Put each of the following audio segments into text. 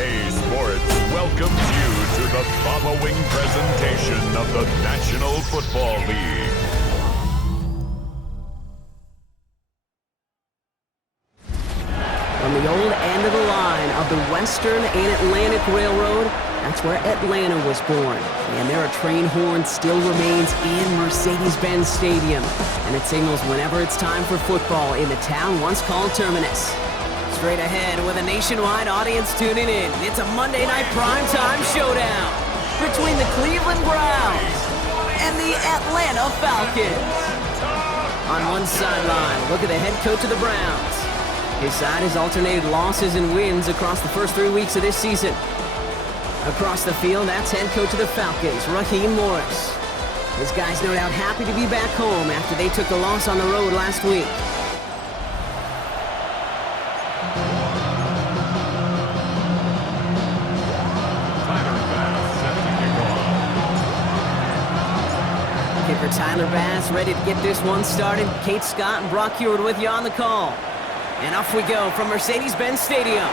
EA Sports welcomes you to the following presentation of the National Football League. From the old end of the line of the Western and Atlantic Railroad, that's where Atlanta was born. And there a train horn still remains in Mercedes-Benz Stadium. And it signals whenever it's time for football in the town once called Terminus. Straight ahead with a nationwide audience tuning in, it's a Monday night primetime showdown between the Cleveland Browns and the Atlanta Falcons. On one sideline, look at the head coach of the Browns. His side has alternated losses and wins across the first 3 weeks of this season. Across the field, that's head coach of the Falcons, Raheem Morris. His guys no doubt happy to be back home after they took the loss on the road last week. Kicker Tyler Bass ready to get this one started. Kate Scott and Brock Heward with you on the call. And off we go from Mercedes-Benz Stadium. A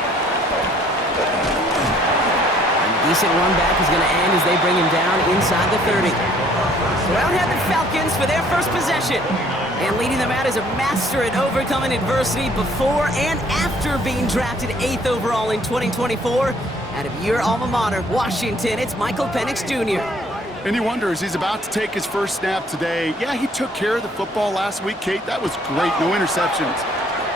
decent run back is going to end as they bring him down inside the 30. Brown had the Falcons for their first possession. And leading them out as a master at overcoming adversity before and after being drafted 8th overall in 2024. Out of your alma mater, Washington, it's Michael Penix Jr. And he wonders, he's about to take his first snap today. Yeah, he took care of the football last week, Kate. That was great. No interceptions.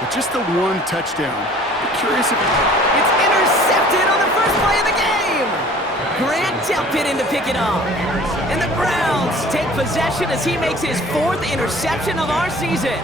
But just the one touchdown. I'm curious if it's intercepted on the first play of the game. Grant Delpit in to pick it off. And the Browns take possession as he makes his 4th interception of our season.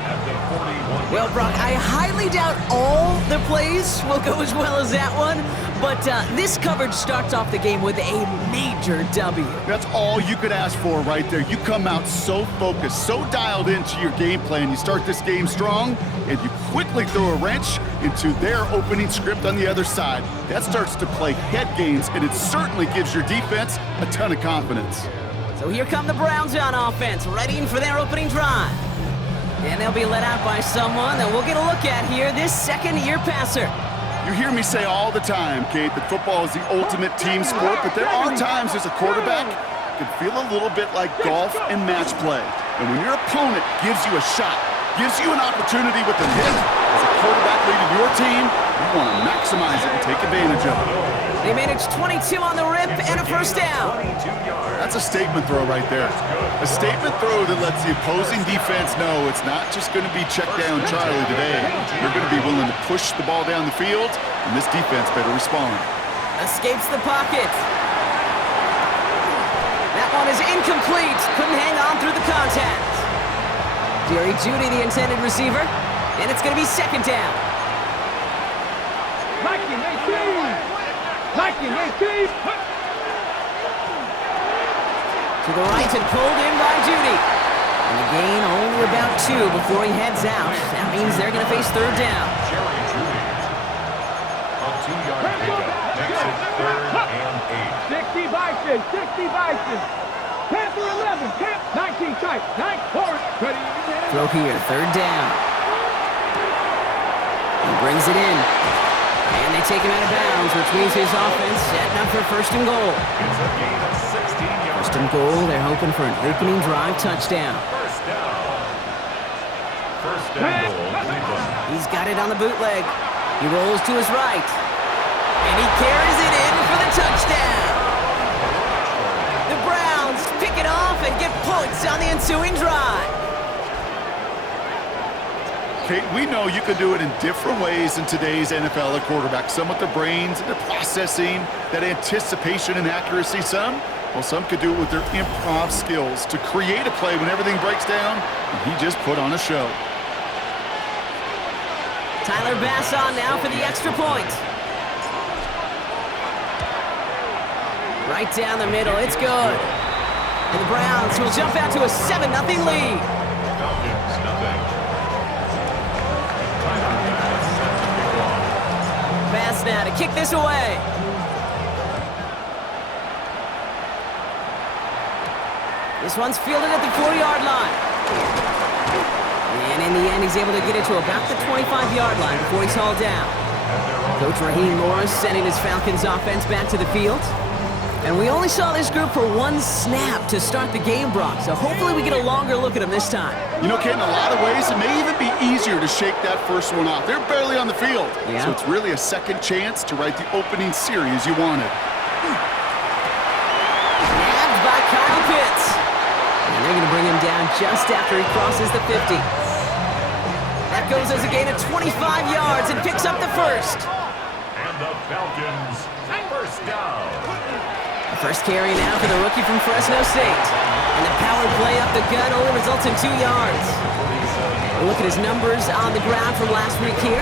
Well, Brock, I highly doubt all the plays will go as well as that one, but this coverage starts off the game with a major W. That's all you could ask for right there. You come out so focused, so dialed into your game plan. You start this game strong, and you quickly throw a wrench into their opening script on the other side. That starts to play head games, and it certainly gives your defense a ton of confidence. So here come the Browns on offense, readying for their opening drive. And they'll be let out by someone that we'll get a look at here, this second-year passer. You hear me say all the time, Kate, that football is the ultimate team sport, but there are times as a quarterback it can feel a little bit like golf and match play. And when your opponent gives you a shot, gives you an opportunity with a hit, as a quarterback leading your team, you want to maximize it and take advantage of it. They managed 22 on the rip and a first down. That's a statement throw right there. A statement throw that lets the opposing defense know it's not just going to be check down Charlie today. You're going to be willing to push the ball down the field, and this defense better respond. Escapes the pocket. That one is incomplete. Couldn't hang on through the contact. Jerry Jeudy, the intended receiver, and it's going to be second down. To the right and pulled in by Jeudy. And the gain only about 2 before he heads out. That means they're going to face third down. Jerry Jeudy on 2-yard pickup. Makes it 3rd and 8. 60 Bison. 10 for 11. 19 tight. 9 forward. Ready. Throw here, third down. He brings it in. And they take him out of bounds, which means his offense setting up for first and goal. It's a gain of 16 yards. First and goal, they're hoping for an opening drive touchdown. First down. First and goal, Cleveland. He's got it on the bootleg. He rolls to his right. And he carries it in for the touchdown. The Browns pick it off and get points on the ensuing drive. Kate, we know you can do it in different ways in today's NFL at quarterback. Some with their brains, their processing, that anticipation and accuracy. Some could do it with their improv skills to create a play when everything breaks down, and he just put on a show. Tyler Bass on now for the extra point. Right down the middle, it's good. And the Browns will jump out to a 7-0 lead. Falcons, nothing. Bass now to kick this away. This one's fielded at the 4-yard line. And in the end, he's able to get it to about the 25-yard line before he's hauled down. Coach Raheem Morris sending his Falcons offense back to the field. And we only saw this group for one snap to start the game, Brock, so hopefully we get a longer look at them this time. You know, Kate, in a lot of ways, it may even be easier to shake that first one off. They're barely on the field, so it's really a second chance to write the opening series you wanted. Nabbed by Kyle Pitts. And they're going to bring him down just after he crosses the 50. That goes as a gain of 25 yards and picks up the first. And the Falcons, first down. The first carry now for the rookie from Fresno State. And the power play up the gut only results in 2 yards. We'll look at his numbers on the ground from last week here.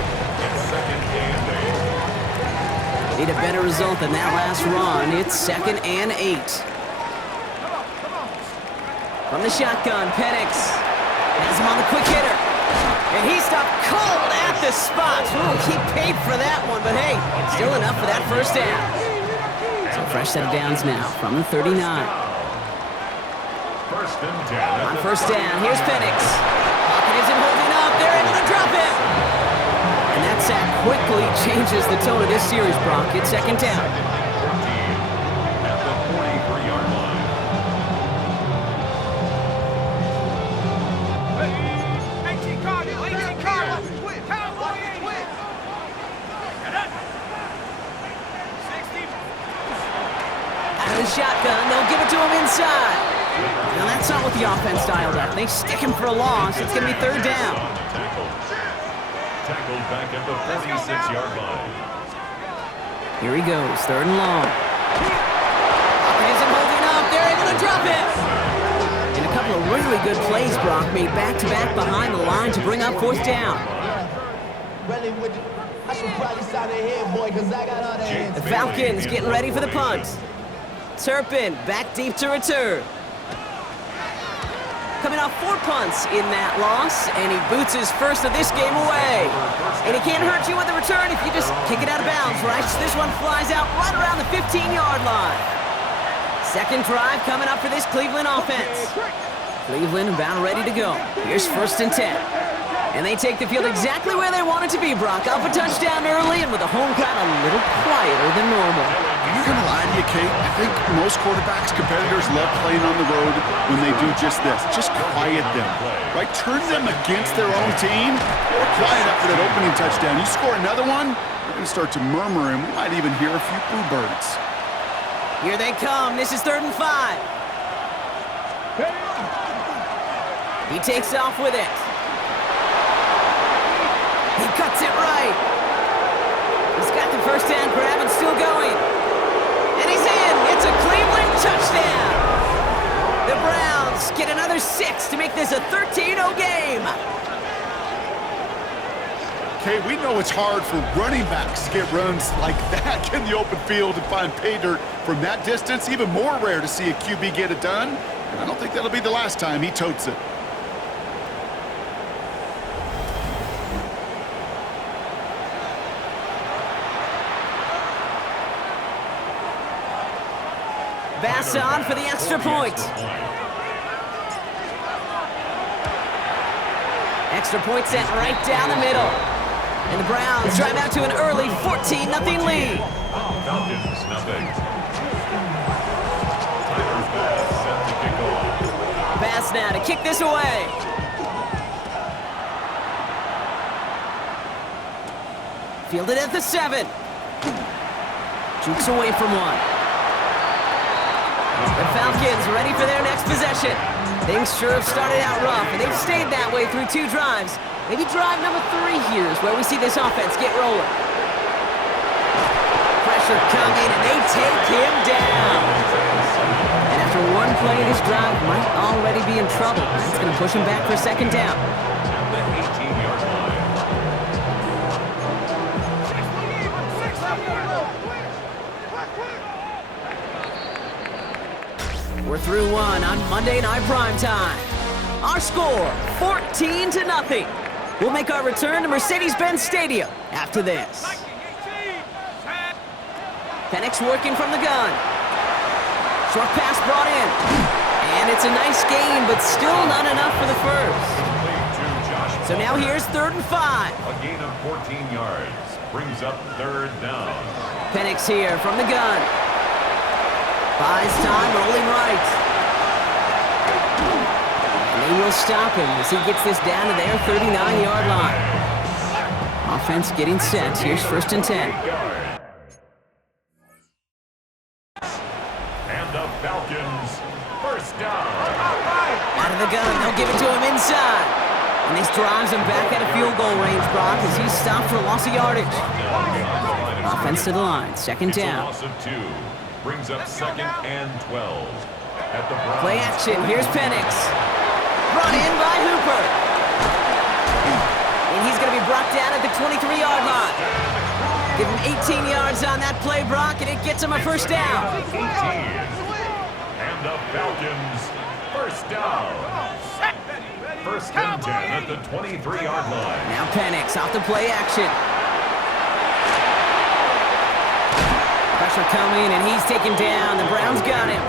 Need a better result than that last run. It's 2nd and 8. From the shotgun, Penix has him on the quick hitter. And he stopped cold at the spot. Ooh, he paid for that one, but hey, still enough for that first down. So fresh set of downs now from the 39. First and 10. On first down, here's Penix. Pocket isn't holding up. They're able to drop it. And that sack quickly changes the tone of this series, Brock. It's 2nd down. At the 43-yard line. 18 Cardinals, 18 Cardinals. Cowboy 60. Out of the shotgun, they'll give it to him inside. Now that's not what the offense dialed up. They stick him for a loss. It's going to be 3rd down. Tackled back at the 46-yard line. Here he goes, 3rd and long. Pocket isn't holding up. They're able to drop it. And a couple of really good plays, Brock, made back-to-back behind the line to bring up 4th down. The Falcons getting ready for the punt. Turpin back deep to return. Coming off 4 punts in that loss, and he boots his first of this game away. And he can't hurt you with the return if you just kick it out of bounds, right? So this one flies out right around the 15-yard line. Second drive coming up for this Cleveland offense. Cleveland about ready to go. Here's 1st and 10. And they take the field exactly where they want it to be, Brock. Up a touchdown early, and with the home crowd a little quieter than normal. I'm not going to lie to you, Kate. I think most quarterbacks, competitors love playing on the road when they do just this. Just quiet them, right? Turn them against their own team. They were quiet after that opening touchdown. You score another one, they're going to start to murmur, and we might even hear a few boo birds. Here they come. This is 3rd and 5. He takes off with it. He cuts it right. He's got the first down grab and still going. And he's in. It's a Cleveland touchdown. The Browns get another 6 to make this a 13-0 game. Okay, we know it's hard for running backs to get runs like that in the open field and find pay dirt from that distance. Even more rare to see a QB get it done. And I don't think that'll be the last time he totes it. Bass on for the extra point. Extra point sent right down the middle. And the Browns drive out to an early 14-0 lead. Falcons, nothing. Tyler's pass set to kick off. Pass now to kick this away. Fielded at the 7. Jukes away from one. The Falcons ready for their next possession. Things sure have started out rough, and they've stayed that way through 2 drives. Maybe drive number 3 here is where we see this offense get rolling. Pressure coming, and they take him down. And after one play, this drive might already be in trouble. That's going to push him back for 2nd down. At the 18-yard line. We're through one on Monday Night Primetime. Our score, 14-0. We'll make our return to Mercedes-Benz Stadium after this. Penix working from the gun. Short pass brought in. And it's a nice gain, but still not enough for the first. So now here's 3rd and 5. A gain of 14 yards. brings up third down. Penix here from the gun. Buys time, rolling right. And they will stop him as he gets this down to their 39-yard line. Offense getting set. Here's 1st and 10. And the Falcons, first down. Out of the gun, they'll give it to him inside. And this drives him back at a field goal range, Brock, as he's stopped for loss of yardage. Offense to the line, 2nd down. Loss of 2 brings up 2nd and 12. At the Play action, here's Penix. Brought in by Hooper. And he's going to be brought down at the 23-yard line. Give him 18 yards on that play, Brock, and it gets him a first down. 18. And the Falcons, first down. 1st and 10 at the 23-yard line. Now Penix off the play action. Pressure coming, and he's taken down. The Browns got him.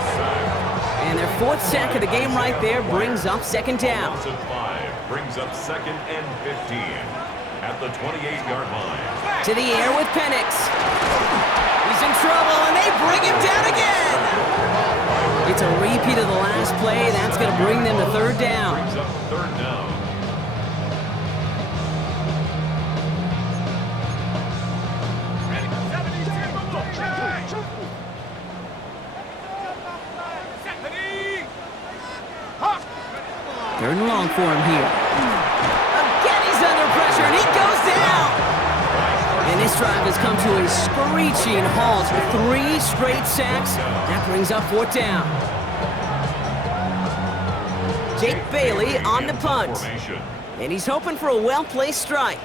And their 4th sack of the game right there brings up 2nd down. Loss of 5 brings up 2nd and 15 at the 28-yard line. To the air with Penix. He's in trouble, and they bring him down again. It's a repeat of the last play. That's going to bring them to 3rd down. Brings up 3rd down. Third and long for him here. Again, he's under pressure, and he goes down. And this drive has come to a screeching halt with 3 straight sacks. That brings up 4th down. Jake Bailey on the punt. And he's hoping for a well-placed strike.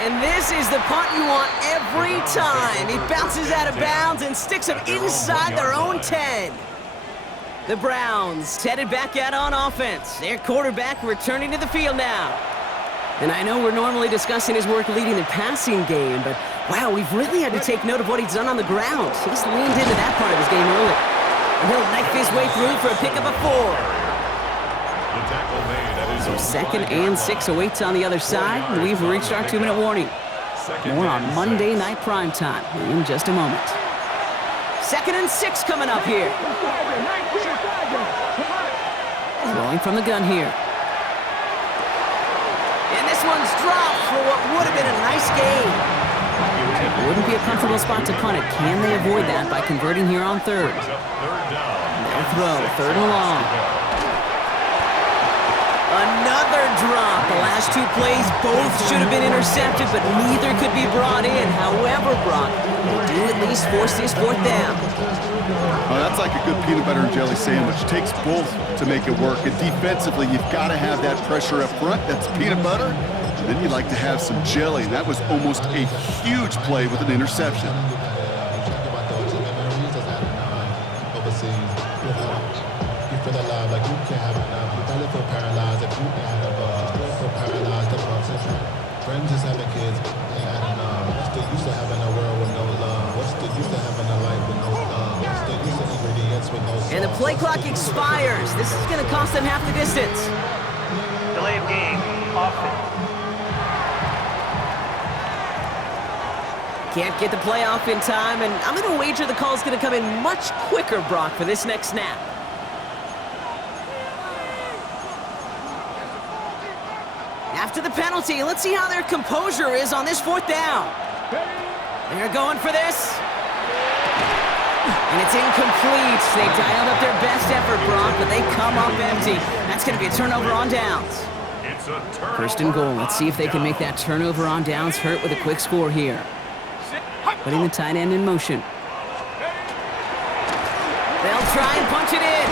And this is the punt you want every time. He bounces out of bounds and sticks him inside their own 10. The Browns headed back out on offense. Their quarterback returning to the field now. And I know we're normally discussing his work leading the passing game, but wow, we've really had to take note of what he's done on the ground. He's leaned into that part of his game early. And he'll knife his way through for a pickup of 4. The tackle made at his So own 2nd line. and 6 awaits on the other side. We've reached our 2-minute warning. More on Monday Night Primetime in just a moment. 2nd and 6 coming up here. Throwing from the gun here. And this one's dropped for what would have been a nice game. It wouldn't be a comfortable spot to punt it. Can they avoid that by converting here on 3rd? They'll throw, 3rd and long. Another drop. The last 2 plays both should have been intercepted, but neither could be brought in. However, Brock, they do at least force this 4th down. Oh, that's like a good peanut butter and jelly sandwich. Takes both to make it work. And defensively, you've got to have that pressure up front. That's peanut butter. And then you like to have some jelly. That was almost a huge play with an interception. Friends just having kids, ain't adding up. What's the use of having a world with no love? What's the use of having a life with no love? What's the use of ingredients with no sauce? And the play clock expires. This is going to cost them half the distance. Delay of game, offense. Can't get the play off in time, and I'm going to wager the call's going to come in much quicker, Brock, for this next snap. After the penalty, let's see how their composure is on this 4th down. They're going for this. And it's incomplete. They dialed up their best effort, Brock, but they come up empty. That's going to be a turnover on downs. It's a turnover. 1st and goal. Let's see if they can make that turnover on downs hurt with a quick score here. Putting the tight end in motion. They'll try and punch it in.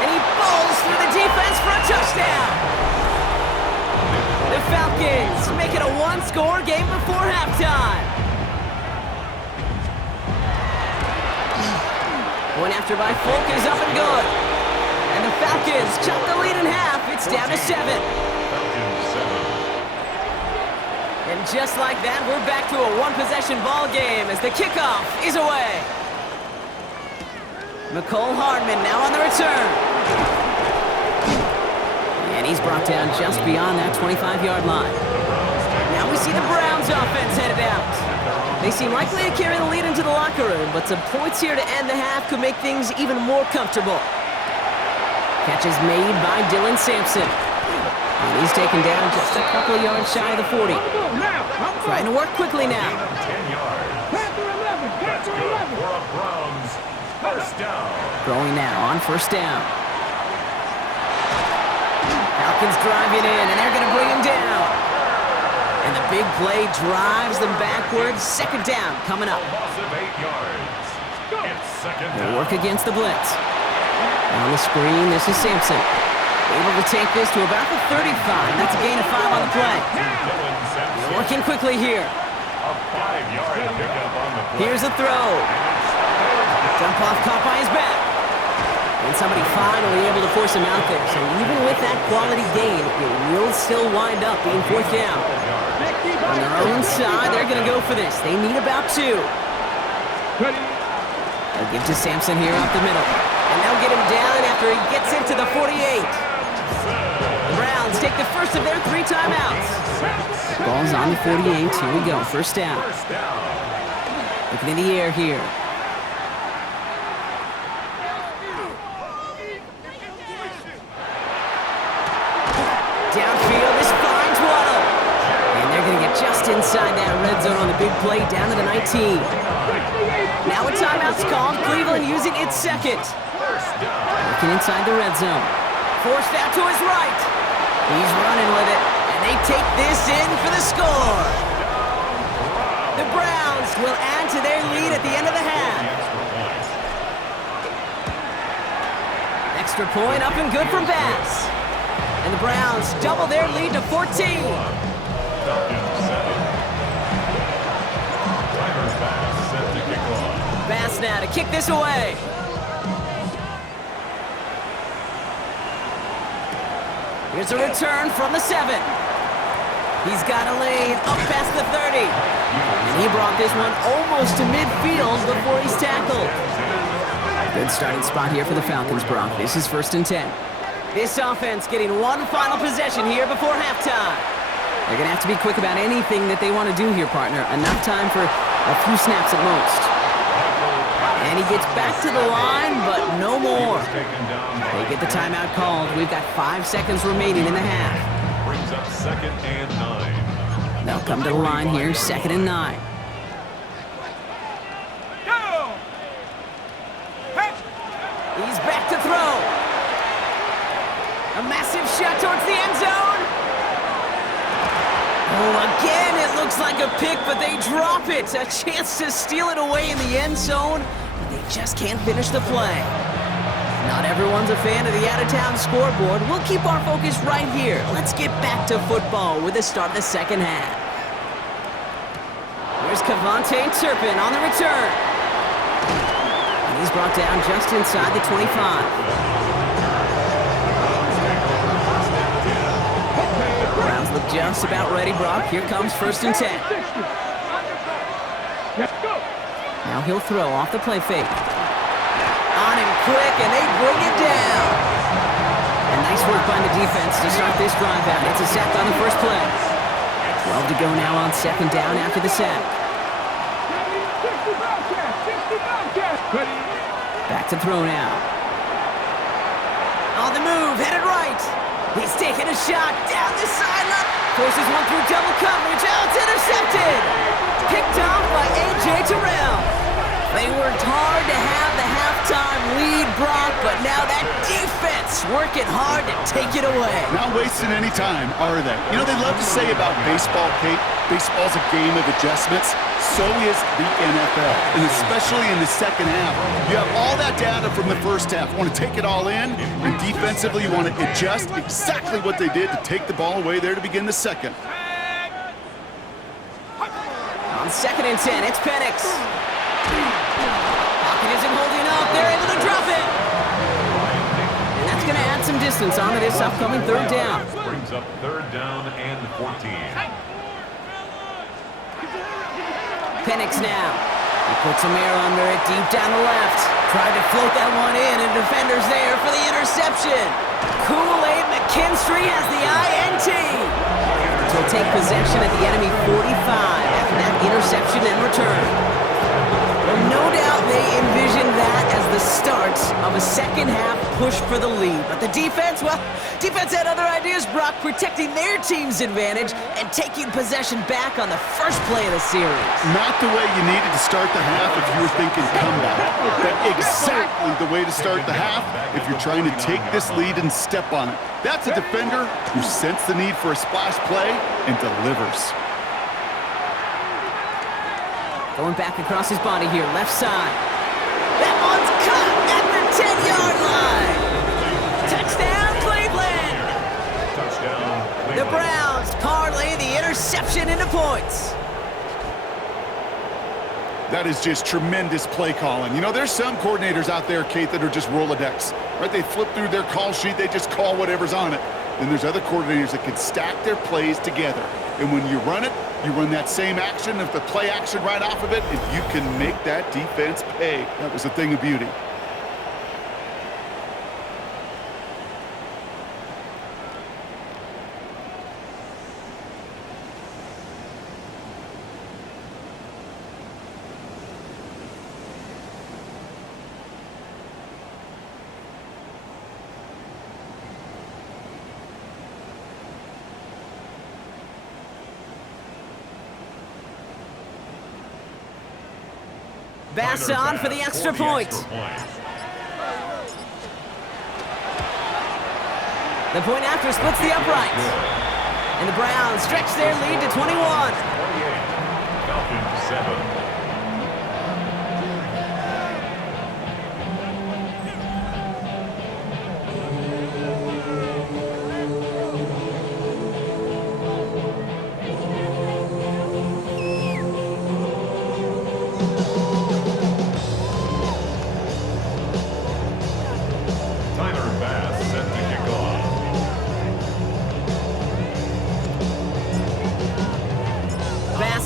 And he bowls through the defense for a touchdown. The Falcons make it a 1-score game before halftime. Point after by Folk is up and good. And the Falcons chop the lead in half. It's down to 7. And just like that, we're back to a 1-possession ball game as the kickoff is away. McCole Hardman now on the return. And And he's brought down just beyond that 25-yard line. Now we see the Browns offense headed out. They seem likely to carry the lead into the locker room, but some points here to end the half could make things even more comfortable. Catch is made by Dylan Sampson. And he's taken down just a couple of yards shy of the 40. Trying to work quickly now. 10 yards. That's good for a Browns first down. Throwing now on first down. Falcons driving in, and they're going to bring him down. And the big play drives them backwards. Second down coming up. A loss of 8 yards. It's second down. They'll work against the blitz. On the screen, this is Sampson. Able to take this to about the 35. That's a gain of 5 on the play. Dylan Sampson. They're working quickly here. A 5-yard pickup on the play. Here's a throw. Jump off caught by his back. And somebody finally able to force him out there. So even with that quality gain, it will still wind up being fourth down. On their own side, they're going to go for this. They need about 2. They'll give to Sampson here up the middle. And they'll get him down after he gets into the 48. The Browns take the first of their 3 timeouts. Ball's on the 48. Here we go. First down. Looking in the air here. Downfield, this finds Waddle. And they're going to get just inside that red zone on the big play down to the 19. Now a timeout's called. Cleveland using its second. Working inside the red zone. Forced out to his right. He's running with it. And they take this in for the score. The Browns will add to their lead at the end of the half. Extra point up and good from Bass. And the Browns double their lead to 14. Falcons 7. Driver Bass set to kick off. Bass now to kick this away. Here's a return from the 7. He's got a lane up past the 30. And he brought this one almost to midfield before he's tackled. Good starting spot here for the Falcons, Brock. This is 1st and 10. This offense getting one final possession here before halftime. They're going to have to be quick about anything that they want to do here, partner. Enough time for a few snaps at most. And he gets back to the line, but no more. They get the timeout called. We've got 5 seconds remaining in the half. Brings up 2nd and 9. They'll come to the line here, 2nd and 9. He's back to throw. A massive shot towards the end zone. Oh, again, it looks like a pick, but they drop it. A chance to steal it away in the end zone, but they just can't finish the play. Not everyone's a fan of the out-of-town scoreboard. We'll keep our focus right here. Let's get back to football with the start of the second half. Here's Cavante Turpin on the return. And he's brought down just inside the 25. Browns look just about ready, Brock. Here comes 1st and 10. Now he'll throw off the play fake. On him quick, and they bring it down. And nice work by the defense to start this drive out. It's a sack on the first play. 12 to go now on 2nd down after the sack. Back to throw now. On the move, headed right. He's taking a shot down the sideline. Forces one through double coverage. Oh, it's intercepted. Picked off by A.J. Terrell. They worked hard to have the halftime lead, Brock, but now that defense working hard to take it away. Not wasting any time, are they? You know, they love to say about baseball, Kate, baseball's a game of adjustments. So is the NFL, and especially in the second half. You have all that data from the first half. You want to take it all in, and defensively you want to adjust exactly what they did to take the ball away there to begin the second. On 2nd and 10, it's Penix. Pocket isn't holding up. They're able to drop it. And that's going to add some distance onto this upcoming 3rd down. Brings up 3rd down and 14. Penix now. He puts some air under it deep down the left. Tried to float that one in, and defender's there for the interception. Kool-Aid McKinstry has the INT. He'll take possession at the enemy 45 after that interception and return. Well, no doubt they envisioned that as the start of a second-half push for the lead. But the defense, well, defense had other ideas, Brock, protecting their team's advantage and taking possession back on the first play of the series. Not the way you needed to start the half if you were thinking comeback. But exactly the way to start the half if you're trying to take this lead and step on it. That's a defender who sensed the need for a splash play and delivers. Going back across his body here, left side. That one's caught at the 10-yard line. Touchdown, Cleveland. Touchdown, Cleveland. The Browns parlay the interception into points. That is just tremendous play calling. You know, there's some coordinators out there, Kate, that are just Rolodex, right? They flip through their call sheet, they just call whatever's on it. Then there's other coordinators that can stack their plays together. And when you run it, you run that same action, if the play action right off of it, if you can make that defense pay. That was a thing of beauty. Bass on for the extra point. The point after splits the upright. And the Browns stretch their lead to 21. 28. Falcons 7.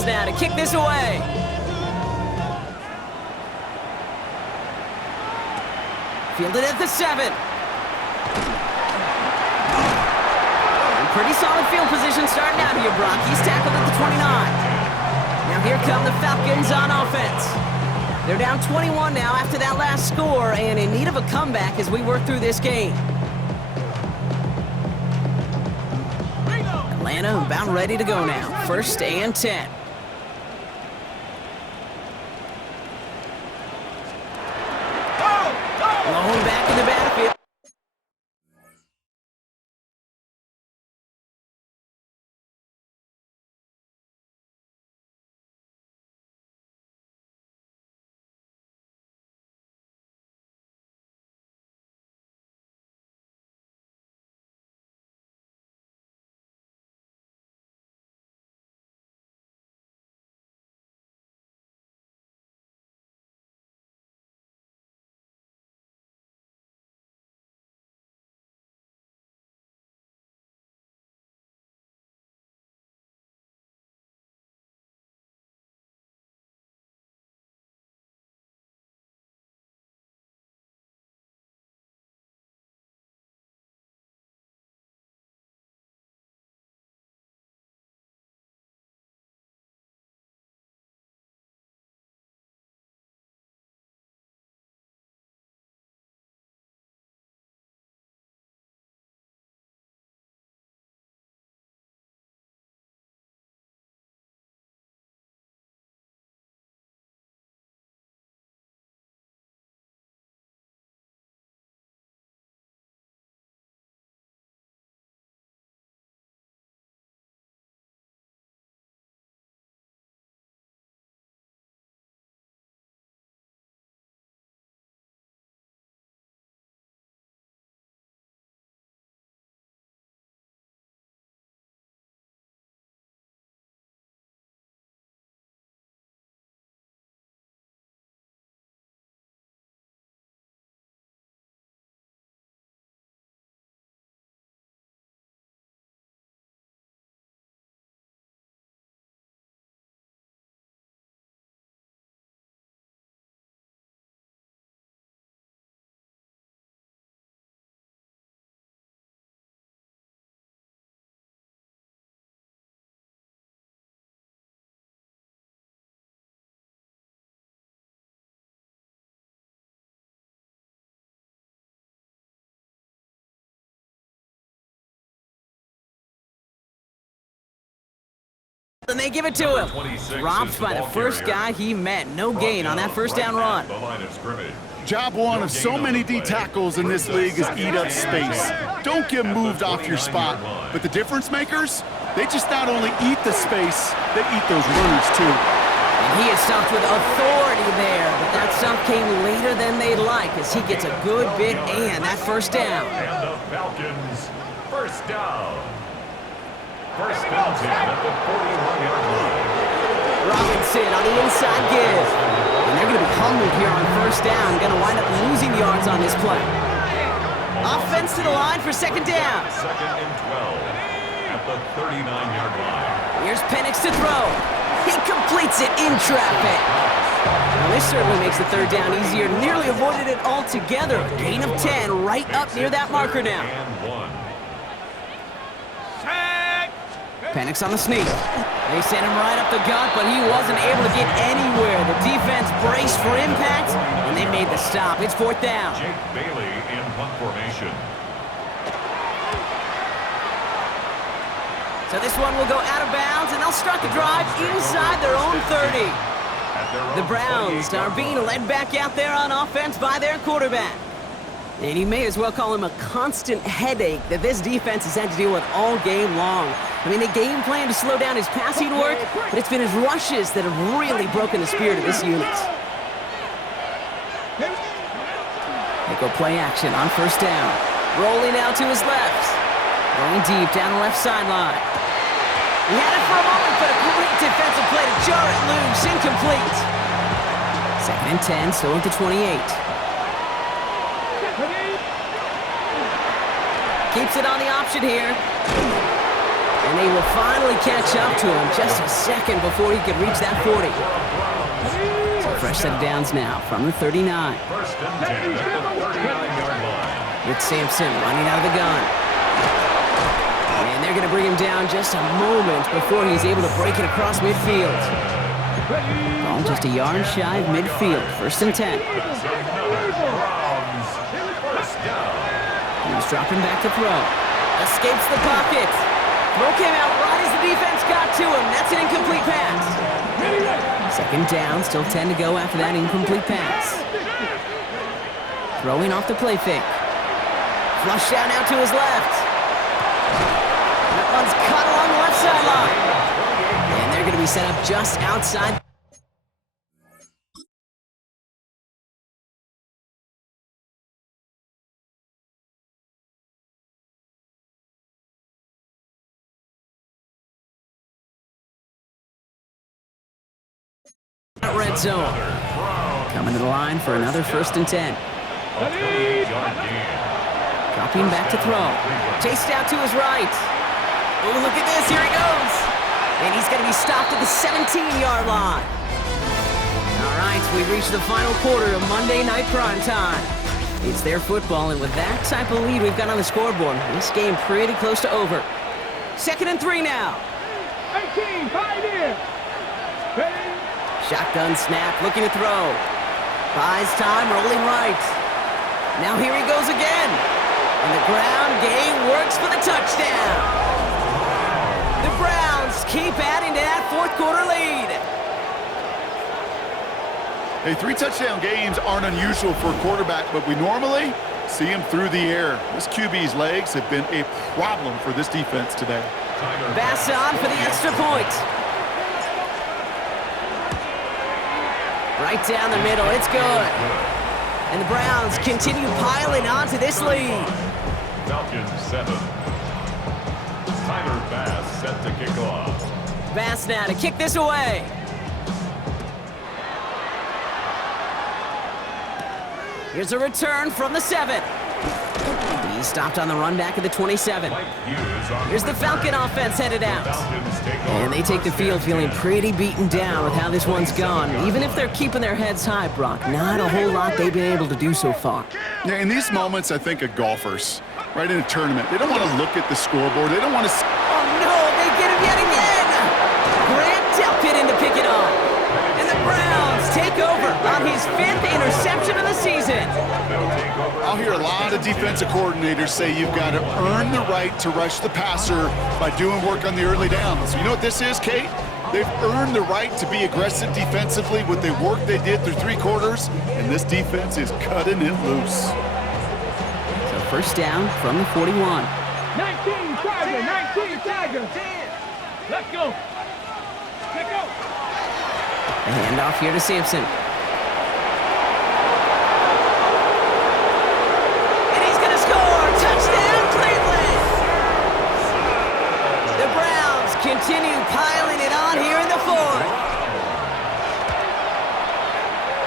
Now to kick this away. Fielded at the 7. And pretty solid field position starting out here, Brock. He's tackled at the 29. Now here come the Falcons on offense. They're down 21 now after that last score and in need of a comeback as we work through this game. Atlanta about ready to go now. 1st and 10. Long back in the backfield. and they give it to him. 26 Dropped is by the ball first carrier. guy he met. No Brought gain on that down first right down at run. the line of scrimmage. Job one of so many D tackles in this league is eat up space. Don't get moved off your spot. But the difference makers, they just not only eat the space, they eat those runners too. And he is stopped with authority there, but that stop came later than they'd like as he gets a good bit and that first down. And the Falcons, first down. First down 10 at the 41-yard line. Robinson on the inside give. And they're going to be humbled here on first down. Going to wind up losing yards on this play. Offense to the line for second down. Second and 12 at the 39-yard line. Here's Penix to throw. He completes it in traffic. Now this certainly makes the third down easier. Nearly avoided it altogether. A gain of 10 right up near that marker now. And 1. Penix on the sneak. They sent him right up the gut, but he wasn't able to get anywhere. The defense braced for impact, and they made the stop. It's fourth down. Jake Bailey in punt formation. So this one will go out of bounds, and they'll start the drive inside their own 30. The Browns are being led back out there on offense by their quarterback. And you may as well call him a constant headache that this defense has had to deal with all game long. I mean, they game plan to slow down his passing work, but it's been his rushes that have really broken the spirit of this unit. They go play action on first down. Rolling out to his left. Going deep down the left sideline. He had it for a moment, but a great defensive play to jar it loose. Incomplete. Second and 10, still at the 28. Keeps it on the option here. And they will finally catch up to him just a second before he could reach that 40. So fresh set of downs now from the 39. First and 10 at the 39-yard line. With Sampson running out of the gun. And they're going to bring him down just a moment before he's able to break it across midfield. Ball just a yard shy of midfield. First and 10. Browns, first down. He's dropping back to throw. Escapes the pocket. Throw came out right as the defense got to him. That's an incomplete pass. Second down, still 10 to go after that incomplete pass. Throwing off the play fake. Flush down out to his left. That one's cut along the left sideline. And they're going to be set up just outside. Red zone. Coming to the line for another first and 10. Dropping back to throw. Chased out to his right. Oh, look at this. Here he goes. And he's going to be stopped at the 17-yard line. All right, we've reached the final quarter of Monday Night Prime Time. It's their football, and with that type of lead we've got on the scoreboard, this game pretty close to over. Second and 3 now. 18, 5 in. Shotgun snap, looking to throw. Buys time, rolling right. Now here he goes again. And the ground game works for the touchdown. The Browns keep adding to that fourth quarter lead. Hey, 3 touchdown games aren't unusual for a quarterback, but we normally see him through the air. This QB's legs have been a problem for this defense today. Bass on for the extra point. Right down the middle, it's good. And the Browns continue piling onto this lead. Falcons 7. Tyler Bass set to kick off. Bass now to kick this away. Here's a return from the 7. He stopped on the run back at the 27. Here's the Falcon offense headed out. And they take the field feeling pretty beaten down with how this one's gone. Even if they're keeping their heads high, Brock, not a whole lot they've been able to do so far. Yeah, in these moments, I think of golfers, right in a tournament. They don't want to look at the scoreboard. They don't want to... Oh, no, they get him yet again! Grant Delpit in to pick it off. And the Browns take over on his 5th interception of the season. I'll hear a lot of defensive coordinators say you've got to earn the right to rush the passer by doing work on the early downs. You know what this is, Kate? They've earned the right to be aggressive defensively with the work they did through 3 quarters, and this defense is cutting it loose. So first down from the 41. 19 Tiger, 19 Tiger. Let's go. Let's go. A handoff here to Sampson. And he's going to score. Touchdown, Cleveland. The Browns continue piling it on here in the 4th.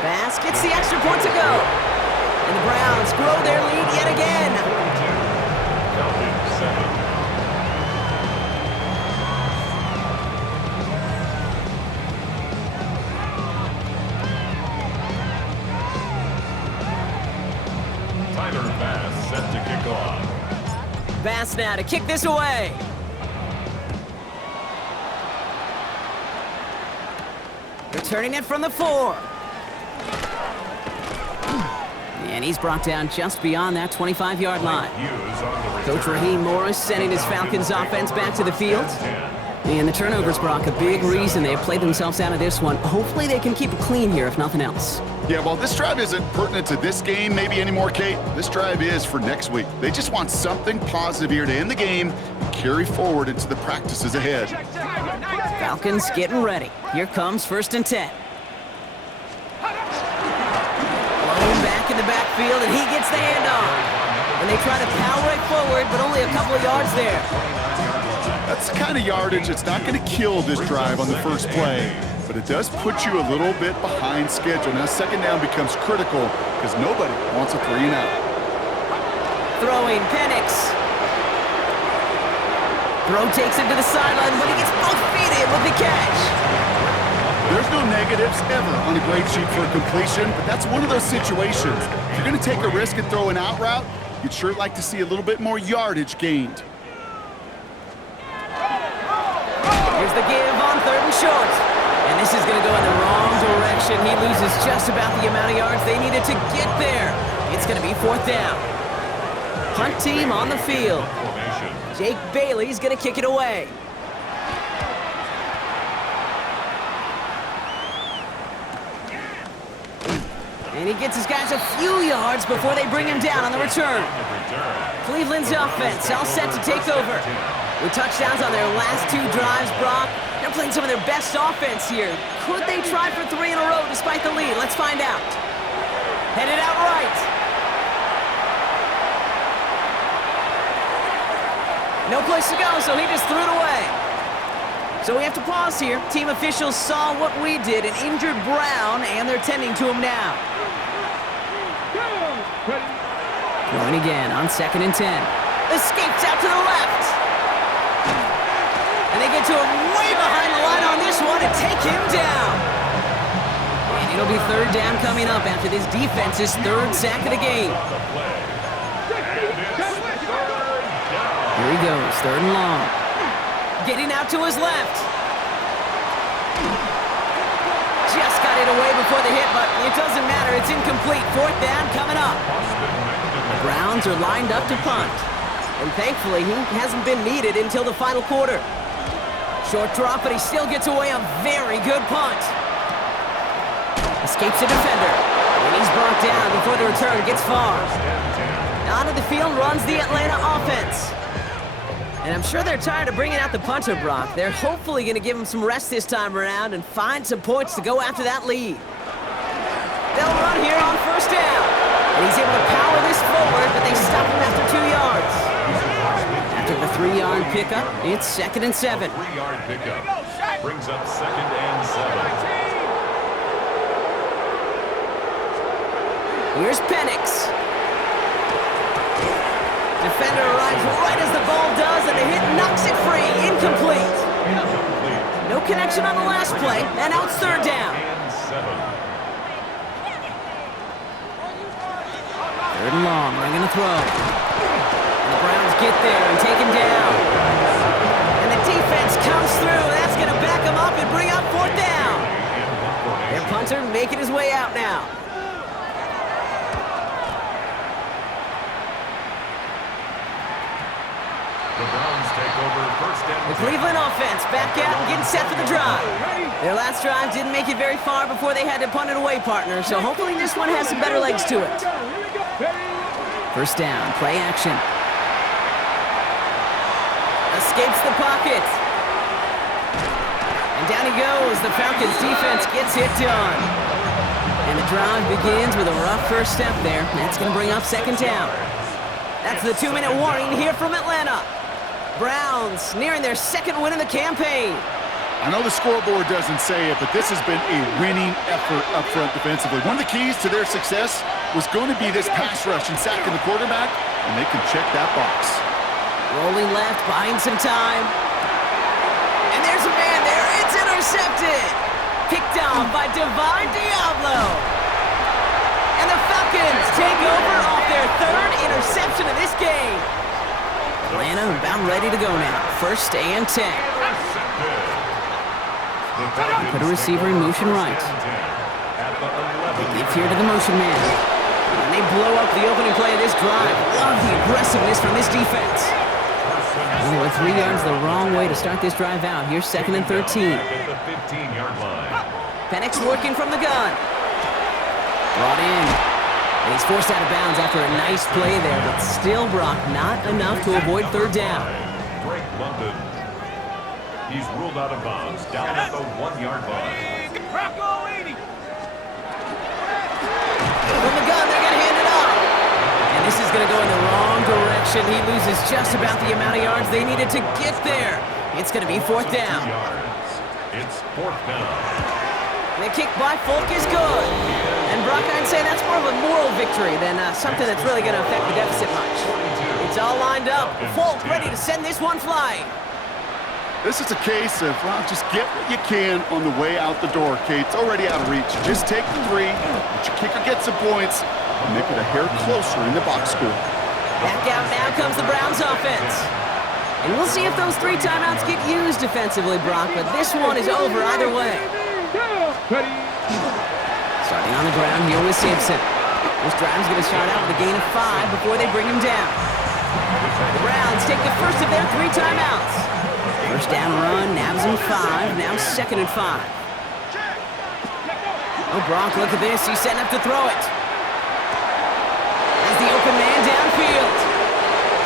Bass gets the extra point to go. And the Browns grow their lead yet again. Falcons 7. Tyler Bass set to kick off. Bass now to kick this away. Returning it from the 4. And he's brought down just beyond that 25-yard line. Hughes on the Coach Raheem Morris sending his Falcons offense back to the field. 10. And the turnovers, Brock, a big reason they've played themselves out of this one. Hopefully they can keep it clean here, if nothing else. Yeah, well, this drive isn't pertinent to this game maybe anymore, Kate. This drive is for next week. They just want something positive here to end the game and carry forward into the practices ahead. Falcons getting ready. Here comes 1st and 10. Blown back in the backfield, and he gets the handoff. And they try to power it forward, but only a couple of yards there. That's the kind of yardage that's not going to kill this drive on the first play, but it does put you a little bit behind schedule. Now, 2nd down becomes critical because nobody wants a 3 and out. Throwing, Penix. Throw takes him to the sideline, but he gets both feet in with the catch. There's no negatives ever on a grade sheet for a completion, but that's one of those situations. If you're going to take a risk and throw an out route, you'd sure like to see a little bit more yardage gained. Here's the give on 3rd and short. And this is going to go in the wrong direction. He loses just about the amount of yards they needed to get there. It's going to be 4th down. Punt team on the field. Jake Bailey's going to kick it away. And he gets his guys a few yards before they bring him down on the return. Cleveland's offense all set to take over. With touchdowns on their last 2 drives, Brock, they're playing some of their best offense here. Could they try for 3 in a row despite the lead? Let's find out. Headed out right. No place to go, so he just threw it away. So we have to pause here. Team officials saw what we did, an injured Brown, and they're tending to him now. Throwing again on 2nd and 10. Escapes out to the left. And they get to him way behind the line on this one and take him down. And it'll be 3rd down coming up after this defense's 3rd sack of the game. Here he goes, 3rd and long. Getting out to his left. Just got it away before the hit, but it doesn't matter. It's incomplete. 4th down coming up. The Browns are lined up to punt. And thankfully, he hasn't been needed until the final quarter. Short drop, but he still gets away a very good punt. Escapes a defender. And he's brought down before the return gets far. Onto the field runs the Atlanta offense. And I'm sure they're tired of bringing out the punter, Brock. They're hopefully going to give him some rest this time around and find some points to go after that lead. They'll run here on 1st down. And he's able to power this forward, but they stop him after 2 yards. After the 3-yard pickup, it's 2nd and 7. 3-yard pickup brings up 2nd and 7. Here's Penix. Defender arrives right as the ball does, and the hit knocks it free. Incomplete. No connection on the last play, and now it's 3rd down. 3rd and long, they're going to throw. And the Browns get there and take him down. And the defense comes through. That's going to back him up and bring up 4th down. Their punter making his way out now. The Browns take over 1st The Cleveland offense back out and getting set for the drive. Their last drive didn't make it very far before they had to punt it away, partner, so hopefully this one has some better legs to it. First down, play action. Escapes the pocket. And down he goes. The Falcons defense gets it done. And the drive begins with a rough first step there. That's going to bring up second down. That's the 2-minute warning here from Atlanta. Browns nearing their second win in the campaign. I know the scoreboard doesn't say it, but this has been a winning effort up front defensively. One of the keys to their success was going to be this pass rush and sacking the quarterback, and they can check that box. Rolling left, buying some time. And there's a man there. It's intercepted. Picked off by Divine Diablo. And the Falcons take over off their third interception of this game. Atlanta about ready to go now. First and 10. Put a receiver in motion right. They give here to the motion man. And they blow up the opening play of this drive. Love the aggressiveness from this defense. They went 3 yards the wrong way to start this drive out. Here's second and 13. Penix working from the gun. Brought in. And he's forced out of bounds after a nice play there, but still, Brock, not enough to avoid third down. Drake London. He's ruled out of bounds, down at the 1-yard line. From the gun, they're going to hand it off. And this is going to go in the wrong direction. He loses just about the amount of yards they needed to get there. It's going to be fourth down. It's fourth down. The kick by Folk is good. And Brock, I'd say that's more of a moral victory than something that's really going to affect the deficit much. It's all lined up. Folk ready to send this one flying. This is a case of, well, just get what you can on the way out the door, Kate. It's already out of reach. Just take the 3, let your kicker get some points, and make it a hair closer in the box score. Back out now comes the Browns offense. And we'll see if those 3 timeouts get used defensively, Brock, but this one is over either way. Starting on the ground here with Simpson. This drive's going to start out with a gain of 5 before they bring him down. The Browns take the first of their 3 timeouts. First down run, nabs him 5, now second and 5. Oh, Brock, look at this. He's setting up to throw it. There's the open man downfield.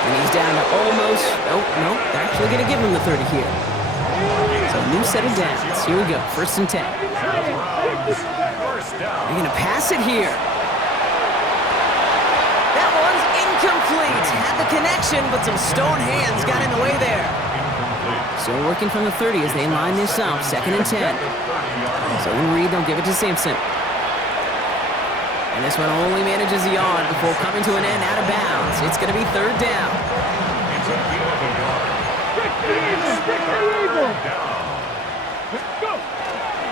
And he's down to almost, oh, no, they're actually going to give him the 30 here. So a new set of downs. Here we go, first and 10. They're going to pass it here. That one's incomplete. Had the connection, but some stone hands got in the way there. Still working from the 30 as they line this up, second and 10. So in Reed, they'll give it to Simpson. And this one only manages a yard before coming to an end out of bounds. It's going to be third down.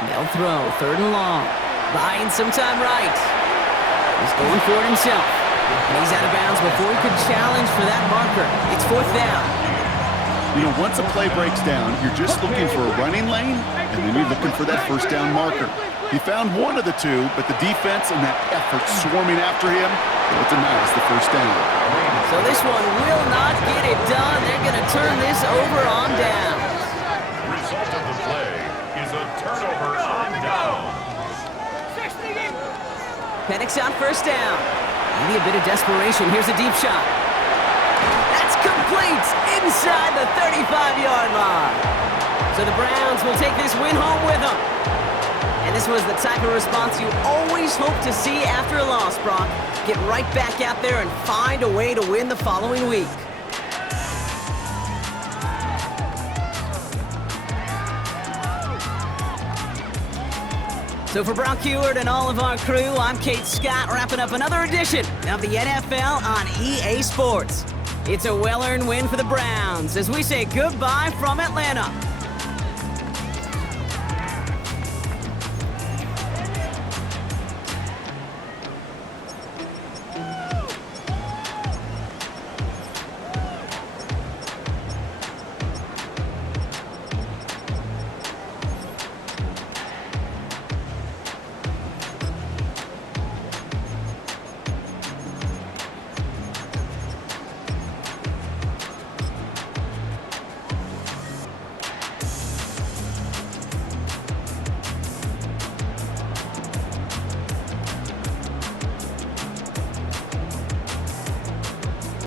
They'll throw, third and long. Buying some time right. He's going for it himself. And he's out of bounds before he could challenge for that marker. It's fourth down. You know, once a play breaks down, you're just looking for a running lane, and then you're looking for that first down marker. He found one of the 2, but the defense and that effort swarming after him, it denies the first down. So this one will not get it done. They're going to turn this over on down. Result of the play is a turnover on down. Penix on first down. Maybe a bit of desperation. Here's a deep shot. That's complete inside the 35-yard line. So the Browns will take this win home with them. And this was the type of response you always hope to see after a loss, Brock. Get right back out there and find a way to win the following week. So for Brock Heward and all of our crew, I'm Kate Scott, wrapping up another edition of the NFL on EA Sports. It's a well-earned win for the Browns as we say goodbye from Atlanta.